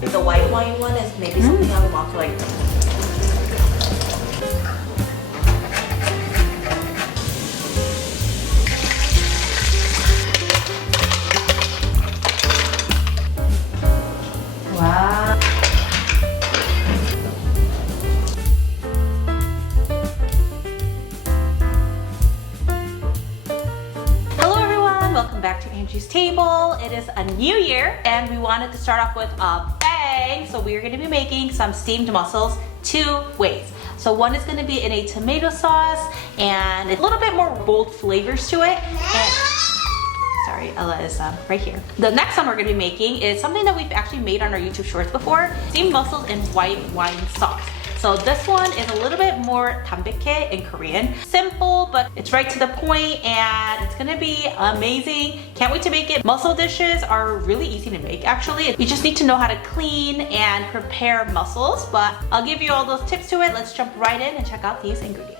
The white wine one is maybe something I would want to like. Wow. Hello everyone, welcome back to Angie's Table. It is a new year and we wanted to start off with a bang. So we are going to be making some steamed mussels two ways. So one is going to be in a tomato sauce and a little bit more bold flavors to it. And sorry, Ella is right here. The next one we're going to be making is something that we've actually made on our YouTube shorts before, steamed mussels in white wine sauce. So this one is a little bit more 담백해 in Korean. Simple, but it's right to the point and it's gonna be amazing. Can't wait to make it. Mussel dishes are really easy to make actually. You just need to know how to clean and prepare mussels, but I'll give you all those tips to it. Let's jump right in and check out these ingredients.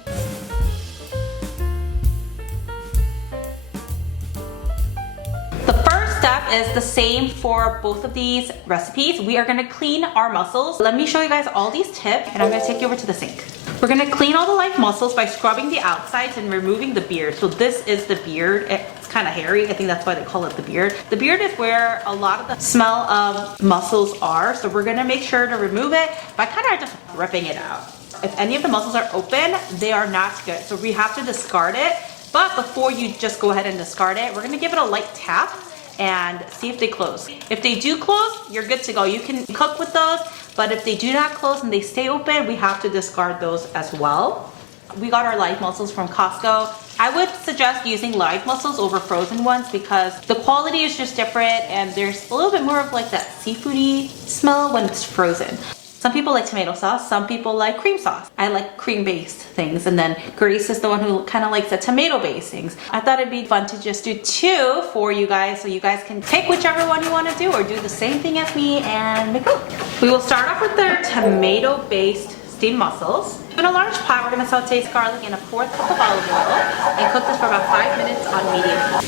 Step is the same for both of these recipes. We are going to clean our mussels. Let me show you guys all these tips and I'm going to take you over to the sink. We're going to clean all the live mussels by scrubbing the outsides and removing the beard. So this is the beard. It's kind of hairy. I think that's why they call it the beard. The beard is where a lot of the smell of mussels are. So we're going to make sure to remove it by kind of just ripping it out. If any of the mussels are open, they are not good. So we have to discard it. But before you just go ahead and discard it, we're going to give it a light tap and see if they close. If they do close, you're good to go. You can cook with those, but if they do not close and they stay open, we have to discard those as well. We got our live mussels from Costco. I would suggest using live mussels over frozen ones because the quality is just different and there's a little bit more of like that seafoody smell when it's frozen. Some people like tomato sauce, some people like cream sauce. I like cream-based things, and then Grace is the one who kind of likes the tomato-based things. I thought it'd be fun to just do two for you guys so you guys can pick whichever one you want to do or do the same thing as me and make it. We will start off with the tomato-based steamed mussels. In a large pot, we're going to saute garlic in a 1/4 cup of olive oil and cook this for about 5 minutes on medium heat.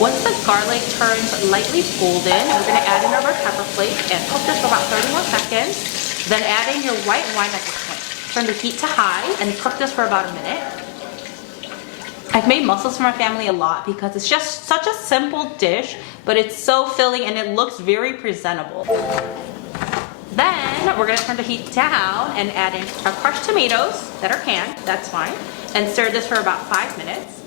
Once the garlic turns lightly golden, we're going to add in our pepper flakes and cook this for about 30 more seconds. Then add in your white wine at this point. Turn the heat to high and cook this for about a minute. I've made mussels for my family a lot because it's just such a simple dish, but it's so filling and it looks very presentable. Then we're going to turn the heat down and add in our crushed tomatoes that are canned, that's fine, and stir this for about 5 minutes.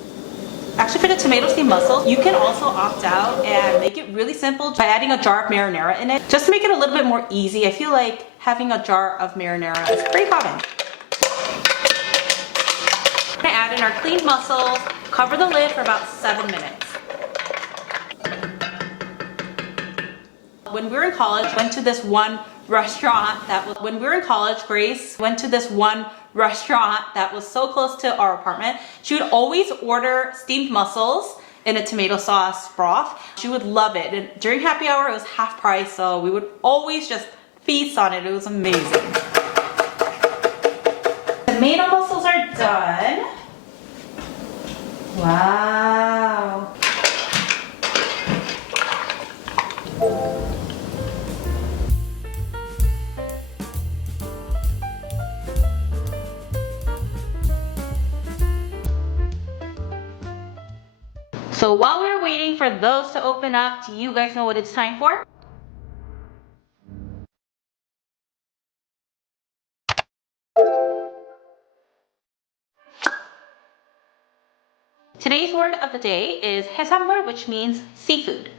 Actually, for the tomato steamed mussels, you can also opt out and make it really simple by adding a jar of marinara in it. Just to make it a little bit more easy, I feel like having a jar of marinara is pretty common. We're going to add in our cleaned mussels, cover the lid for about 7 minutes. When we were in college, went to this one restaurant Grace went to this one restaurant that was so close to our apartment. She would always order steamed mussels in a tomato sauce broth. She would love it. And during happy hour, it was half price, so we would always just feast on it. It was amazing. Tomato mussels are done. Wow. So while we're waiting for those to open up, do you guys know what it's time for? Today's word of the day is 해산물, which means seafood.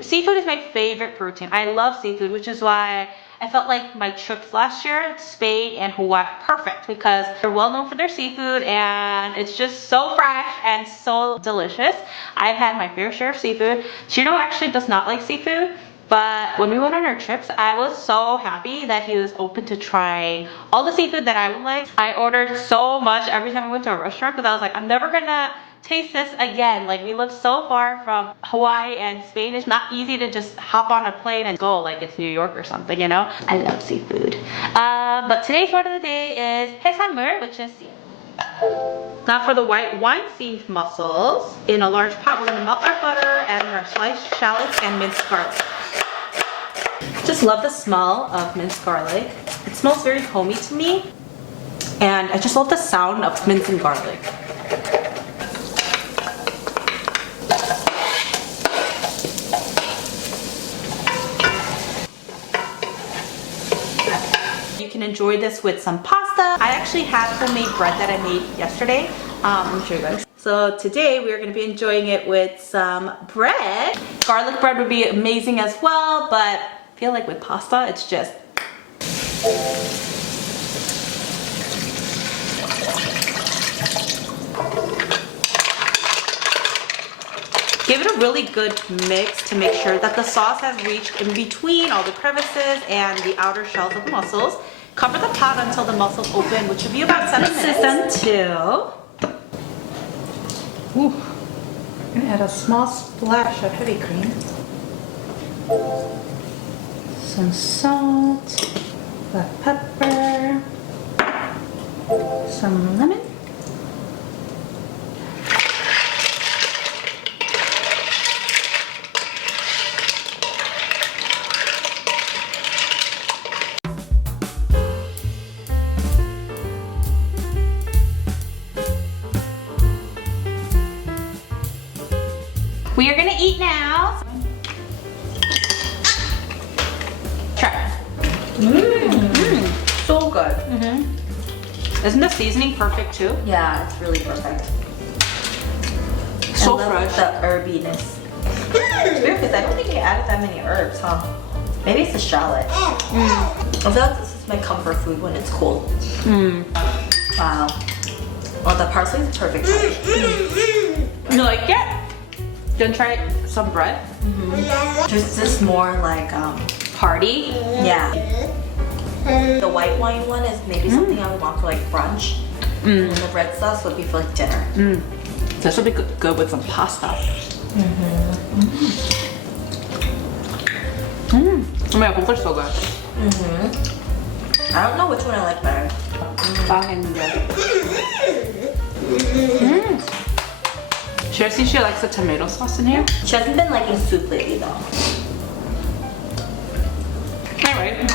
Seafood is my favorite protein. I love seafood, which is why I felt like my trips last year, Spain and Hawaii, perfect because they're well known for their seafood and it's just so fresh and so delicious. I've had my fair share of seafood. Chino actually does not like seafood, but when we went on our trips, I was so happy that he was open to trying all the seafood that I would like. I ordered so much every time I went to a restaurant because I was like, I'm never gonna taste this again. Like, we live so far from Hawaii and Spain. It's not easy to just hop on a plane and go like it's New York or something, you know? I love seafood. But today's word of the day is 해산물, which is seafood. Now for the white wine themed mussels. In a large pot, we're gonna melt our butter, add in our sliced shallots and minced garlic. Just love the smell of minced garlic. It smells very homey to me. And I just love the sound of mincing garlic. You can enjoy this with some pasta. I actually have homemade bread that I made yesterday. Let me show you guys. So today we are going to be enjoying it with some bread. Garlic bread would be amazing as well, but I feel like with pasta, it's just... Give it a really good mix to make sure that the sauce has reached in between all the crevices and the outer shells of the mussels. Cover the pot until the mussels open, which will be about 7 minutes. This is done too. Ooh. I'm gonna add a small splash of heavy cream. Some salt, black pepper, some lemon. We are gonna eat now. Try. So good. Isn't the seasoning perfect too? Yeah, it's really perfect. So I love fresh. the herbiness. It's weird because I don't think I added that many herbs, huh? Maybe it's the shallot. I feel like this is my comfort food when it's cold. Wow. Well, the parsley is perfect. You like it? Then try some bread. There's this more like Party. yeah. The white wine one is maybe something I would want for like brunch. And the red sauce would be for like dinner. This would be good with some pasta. Oh my god, both are so good. I don't know which one I like better. Should I see if she likes the tomato sauce in here? She hasn't been liking soup lately though. Alright.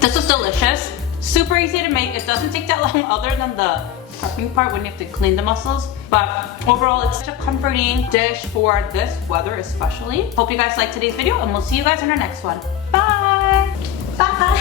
This is delicious. Super easy to make. It doesn't take that long other than the prepping part when you have to clean the mussels. But overall, it's such a comforting dish for this weather especially. Hope you guys liked today's video and we'll see you guys in our next one. Bye! Bye!